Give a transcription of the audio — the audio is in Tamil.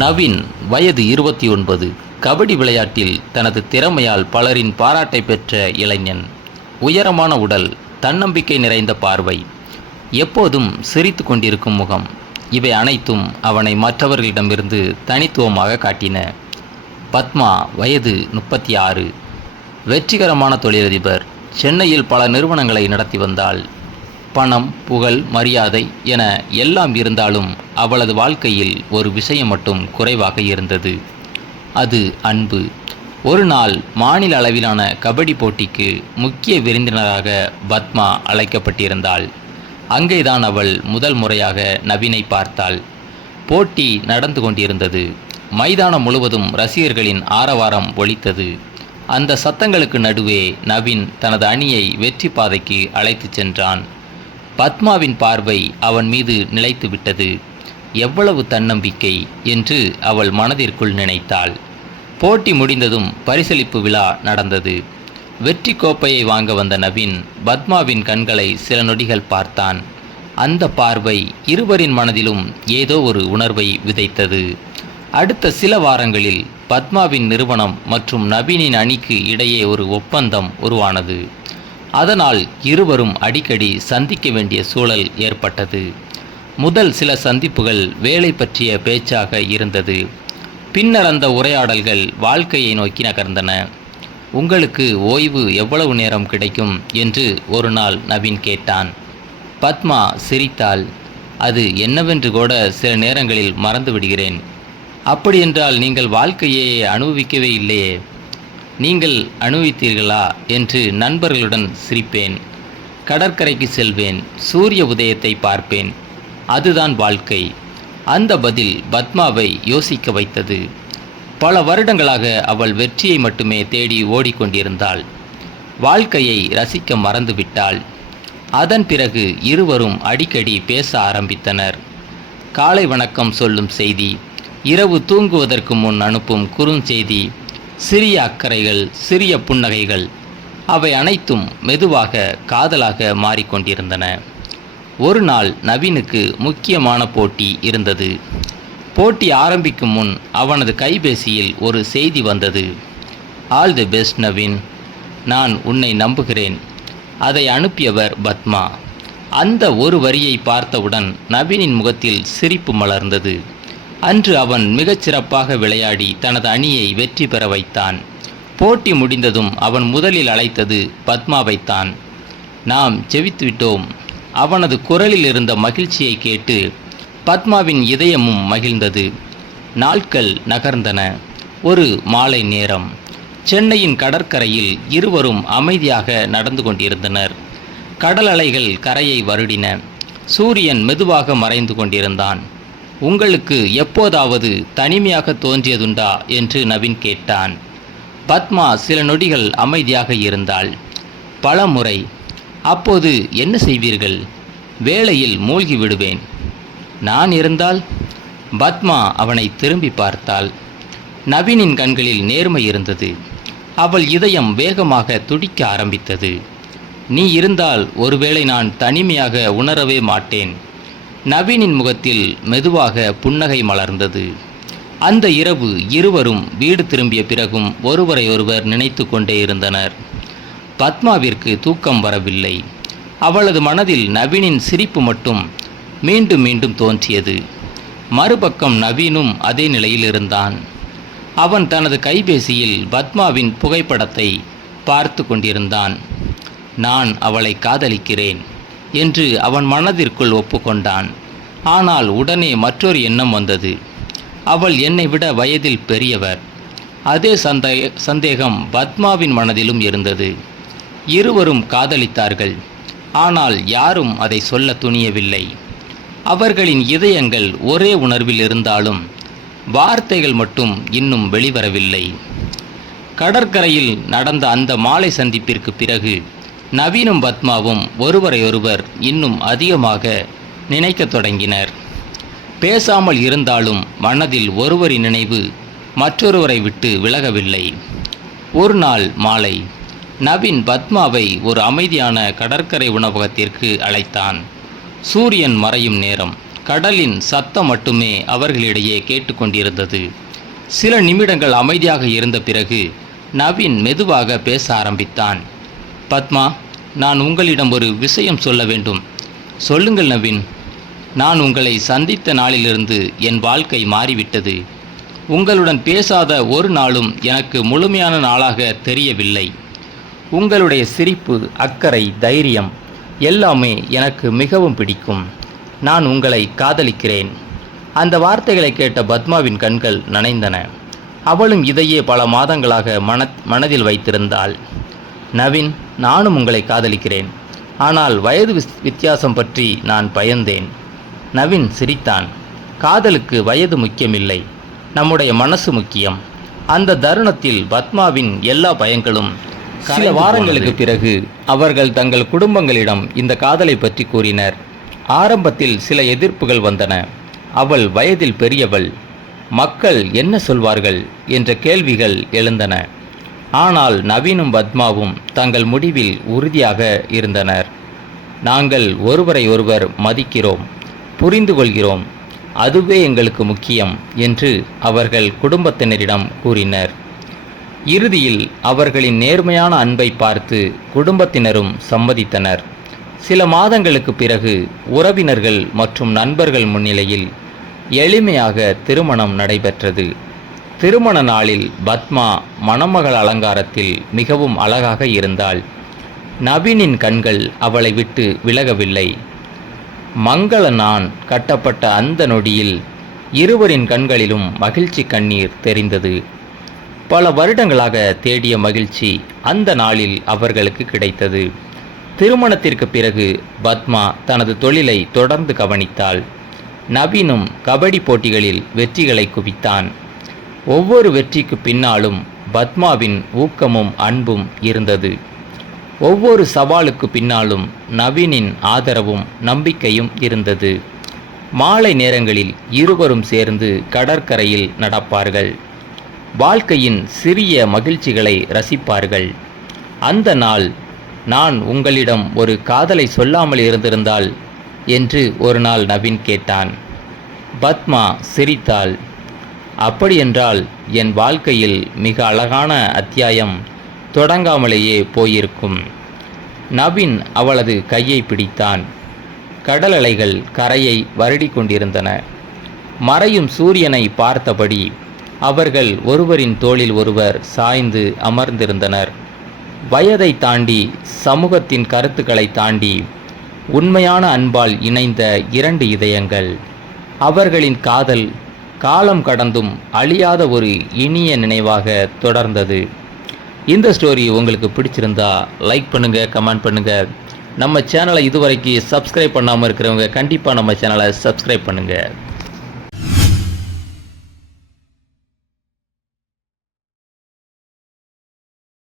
நவீன் வயது 29. கபடி விளையாட்டில் தனது திறமையால் பலரின் பாராட்டை பெற்ற இளைஞன். உயரமான உடல், தன்னம்பிக்கை நிறைந்த பார்வை, எப்போதும் சிரித்து கொண்டிருக்கும் முகம், இவை அனைத்தும் அவனை மற்றவர்களிடமிருந்து தனித்துவமாக காட்டின. பத்மா வயது 36. வெற்றிகரமான தொழிலதிபர். சென்னையில் பல நிறுவனங்களை நடத்தி வந்தாள். பணம், புகழ், மரியாதை என எல்லாம் இருந்தாலும் அவளது வாழ்க்கையில் ஒரு விஷயம் மட்டும் குறைவாக இருந்தது. அது அன்பு. ஒரு நாள் மாநில அளவிலான கபடி போட்டிக்கு முக்கிய விருந்தினராக பத்மா அழைக்கப்பட்டிருந்தாள். அங்கேதான் அவள் முதல் முறையாக நவீனை பார்த்தாள். போட்டி நடந்து கொண்டிருந்தது. மைதானம் முழுவதும் ரசிகர்களின் ஆரவாரம் ஒலித்தது. அந்த சத்தங்களுக்கு நடுவே நவீன் தனது அணியை வெற்றி பாதைக்கு அழைத்துச் சென்றான். பத்மாவின் பார்வை அவன் மீது நிலைத்து விட்டது. எவ்வளவு தன்னம்பிக்கை என்று அவள் மனதிற்குள் நினைத்தாள். போட்டி முடிந்ததும் பரிசளிப்பு விழா நடந்தது. வெற்றி கோப்பையை வாங்க வந்த நவீன் பத்மாவின் கண்களை சில நொடிகள் பார்த்தான். அந்த பார்வை இருவரின் மனதிலும் ஏதோ ஒரு உணர்வை விதைத்தது. அடுத்த சில வாரங்களில் பத்மாவின் நிறுவனம் மற்றும் நவீனின் அணிக்கு இடையே ஒரு ஒப்பந்தம் உருவானது. அதனால் இருவரும் அடிக்கடி சந்திக்க வேண்டிய சூழல் ஏற்பட்டது. முதல் சில சந்திப்புகள் வேலை பற்றிய பேச்சாக இருந்தது. பின்னர் அந்த உரையாடல்கள் வாழ்க்கையை நோக்கி நகர்ந்தன. உங்களுக்கு ஓய்வு எவ்வளவு நேரம் கிடைக்கும் என்று ஒரு நாள் நவீன் கேட்டான். பத்மா சிரித்தாள். அது என்னவென்று கூட சில நேரங்களில் மறந்து விடுகிறேன். அப்படியென்றால் நீங்கள் வாழ்க்கையை அனுபவிக்கவே இல்லையே? நீங்கள் அனுபவித்தீர்களா என்று நண்பர்களுடன் சிரிப்பேன். கடற்கரைக்கு செல்வேன். சூரிய உதயத்தை பார்ப்பேன். அதுதான் வாழ்க்கை. அந்த பதில் பத்மாவை யோசிக்க வைத்தது. பல வருடங்களாக அவள் வெற்றியை மட்டுமே தேடி ஓடிக்கொண்டிருந்தாள். வாழ்க்கையை ரசிக்க மறந்துவிட்டாள். அதன் பிறகு இருவரும் அடிக்கடி பேச ஆரம்பித்தனர். காலை வணக்கம் சொல்லும் செய்தி, இரவு தூங்குவதற்கு முன் அனுப்பும் குறுஞ்செய்தி, சிறிய அக்கறைகள், சிறிய புன்னகைகள், அவை அனைத்தும் மெதுவாக காதலாக மாறிக்கொண்டிருந்தன. ஒரு நாள் நவீனுக்கு முக்கியமான போட்டி இருந்தது. போட்டி ஆரம்பிக்கும் முன் அவனது கைபேசியில் ஒரு செய்தி வந்தது. ஆல் தி பெஸ்ட் நவீன், நான் உன்னை நம்புகிறேன். அதை அனுப்பியவர் பத்மா. அந்த ஒரு வரியை பார்த்தவுடன் நவீனின் முகத்தில் சிரிப்பு மலர்ந்தது. அன்று அவன் மிகச்சிறப்பாக விளையாடி தனது அணியை வெற்றி பெற வைத்தான். போட்டி முடிந்ததும் அவன் முதலில் அழைத்தது பத்மாவைத்தான். நாம் ஜெயித்துவிட்டோம். அவனது குரலில் இருந்த மகிழ்ச்சியை கேட்டு பத்மாவின் இதயமும் மகிழ்ந்தது. நாட்கள் நகர்ந்தன. ஒரு மாலை நேரம். சென்னையின் கடற்கரையில் இருவரும் அமைதியாக நடந்து கொண்டிருந்தனர். கடல் அலைகள் கரையை வருடின. சூரியன் மெதுவாக மறைந்து கொண்டிருந்தான். உங்களுக்கு எப்போதாவது தனிமையாக தோன்றியதுண்டா என்று நவீன் கேட்டான். பத்மா சில நொடிகள் அமைதியாக இருந்தாள். பல முறை. அப்போது என்ன செய்வீர்கள்? வேலையில் மூழ்கி விடுவேன். நான் இருந்தால்? பத்மா அவனை திரும்பி பார்த்தாள். நவீனின் கண்களில் நேர்மை இருந்தது. அவள் இதயம் வேகமாக துடிக்க ஆரம்பித்தது. நீ இருந்தால் ஒருவேளை நான் தனிமையாக உணரவே மாட்டேன். நவீனின் முகத்தில் மெதுவாக புன்னகை மலர்ந்தது. அந்த இரவு இருவரும் வீடு திரும்பிய பிறகும் ஒருவரையொருவர் நினைத்து கொண்டே இருந்தனர். பத்மாவிற்கு தூக்கம் வரவில்லை. அவளது மனதில் நவீனின் சிரிப்பு மட்டும் மீண்டும் மீண்டும் தோன்றியது. மறுபக்கம் நவீனும் அதே நிலையில் இருந்தான். அவன் தனது கைபேசியில் பத்மாவின் புகைப்படத்தை பார்த்து கொண்டிருந்தான். நான் அவளை காதலிக்கிறேன் என்று அவன் மனதிற்குள் ஒப்புக்கொண்டான். ஆனால் உடனே மற்றொரு எண்ணம் வந்தது. அவள் என்னை விட வயதில் பெரியவர். அதே சந்தேகம் பத்மாவின் மனதிலும் இருந்தது. இருவரும் காதலித்தார்கள். ஆனால் யாரும் அதை சொல்ல துணியவில்லை. அவர்களின் இதயங்கள் ஒரே உணர்வில் இருந்தாலும் வார்த்தைகள் மட்டும் இன்னும் வெளிவரவில்லை. கடற்கரையில் நடந்த அந்த மாலை சந்திப்பிற்கு பிறகு நவீனும் பத்மாவும் ஒருவரையொருவர் இன்னும் அதிகமாக நினைக்கத் தொடங்கினர். பேசாமல் இருந்தாலும் மனதில் ஒருவரின் நினைவு மற்றொருவரை விட்டு விலகவில்லை. ஒரு நாள் மாலை நவீன் பத்மாவை ஒரு அமைதியான கடற்கரை உணவகத்திற்கு அழைத்தான். சூரியன் மறையும் நேரம். கடலின் சத்தம் மட்டுமே அவர்களிடையே கேட்டுக்கொண்டிருந்தது. சில நிமிடங்கள் அமைதியாக இருந்த பிறகு நவீன் மெதுவாக பேச ஆரம்பித்தான். பத்மா, நான் உங்களிடம் ஒரு விஷயம் சொல்ல வேண்டும். சொல்லுங்கள் நவீன். நான் உங்களை சந்தித்த நாளிலிருந்து என் வாழ்க்கை மாறிவிட்டது. உங்களுடன் பேசாத ஒரு நாளும் எனக்கு முழுமையான நாளாக தெரியவில்லை. உங்களுடைய சிரிப்பு, அக்கறை, தைரியம் எல்லாமே எனக்கு மிகவும் பிடிக்கும். நான் உங்களை காதலிக்கிறேன். அந்த வார்த்தைகளை கேட்ட பத்மாவின் கண்கள் நனைந்தன. அவளும் இதையே பல மாதங்களாக மனதில் வைத்திருந்தாள். நவீன், நானும் உங்களை காதலிக்கிறேன். ஆனால் வயது வித்தியாசம் பற்றி நான் பயந்தேன். நவீன் சிரித்தான். காதலுக்கு வயது முக்கியமில்லை, நம்முடைய மனசு முக்கியம். அந்த தருணத்தில் பத்மாவின் எல்லா பயங்களும் சில வாரங்களுக்கு பிறகு அவர்கள் தங்கள் குடும்பங்களிடம் இந்த காதலை பற்றி கூறினர். ஆரம்பத்தில் சில எதிர்ப்புகள் வந்தன. அவள் வயதில் பெரியவள், மக்கள் என்ன சொல்வார்கள் என்ற கேள்விகள் எழுந்தன. ஆனால் நவீனும் பத்மாவும் தங்கள் முடிவில் உறுதியாக இருந்தனர். நாங்கள் ஒருவரை ஒருவர் மதிக்கிறோம், புரிந்து கொள்கிறோம், அதுவே எங்களுக்கு முக்கியம் என்று அவர்கள் குடும்பத்தினரிடம் கூறினர். இறுதியில் அவர்களின் நேர்மையான அன்பை பார்த்து குடும்பத்தினரும் சம்மதித்தனர். சில மாதங்களுக்கு பிறகு உறவினர்கள் மற்றும் நண்பர்கள் முன்னிலையில் எளிமையாக திருமணம் நடைபெற்றது. திருமண நாளில் பத்மா மணமகள் அலங்காரத்தில் மிகவும் அழகாக இருந்தாள். நவீனின் கண்கள் அவளை விட்டு விலகவில்லை. மங்கள நான் கட்டப்பட்ட அந்த நொடியில் இருவரின் கண்களிலும் மகிழ்ச்சி கண்ணீர் தெரிந்தது. பல வருடங்களாக தேடிய மகிழ்ச்சி அந்த நாளில் அவர்களுக்கு கிடைத்தது. திருமணத்திற்கு பிறகு பத்மா தனது தொழிலை தொடர்ந்து கவனித்தாள். நவீனும் கபடி போட்டிகளில் வெற்றிகளை குவித்தான். ஒவ்வொரு வெற்றிக்கு பின்னாலும் பத்மாவின் ஊக்கமும் அன்பும் இருந்தது. ஒவ்வொரு சவாலுக்கு பின்னாலும் நவீனின் ஆதரவும் நம்பிக்கையும் இருந்தது. மாலை நேரங்களில் இருவரும் சேர்ந்து கடற்கரையில் நடப்பார்கள். வாழ்க்கையின் சிறிய மகிழ்ச்சிகளை ரசிப்பார்கள். அந்த நாள், நான் உங்களிடம் ஒரு காதலை சொல்லாமல் இருந்திருந்தால் என்று ஒரு நாள் நவீன் கேட்டான். பத்மா சிரித்தாள். அப்படியென்றால் என் வாழ்க்கையில் மிக அழகான அத்தியாயம் தொடங்காமலேயே போயிருக்கும். நவீன் அவளது கையை பிடித்தான். கடல் அலைகள் கரையை வருடி கொண்டிருந்தன. மறையும் சூரியனை பார்த்தபடி அவர்கள் ஒருவரின் தோளில் ஒருவர் சாய்ந்து அமர்ந்திருந்தனர். வயதை தாண்டி, சமூகத்தின் கருத்துக்களை தாண்டி உண்மையான அன்பால் இணைந்த இரண்டு இதயங்கள். அவர்களின் காதல் காலம் கடந்தும் அழியாத ஒரு இனிய நினைவாக தொடர்ந்தது. இந்த ஸ்டோரி உங்களுக்கு பிடிச்சிருந்தா லைக் பண்ணுங்கள், கமெண்ட் பண்ணுங்கள். நம்ம சேனலை இதுவரைக்கும் சப்ஸ்கிரைப் பண்ணாமல் இருக்கிறவங்க கண்டிப்பாக நம்ம சேனலை சப்ஸ்கிரைப் பண்ணுங்கள்.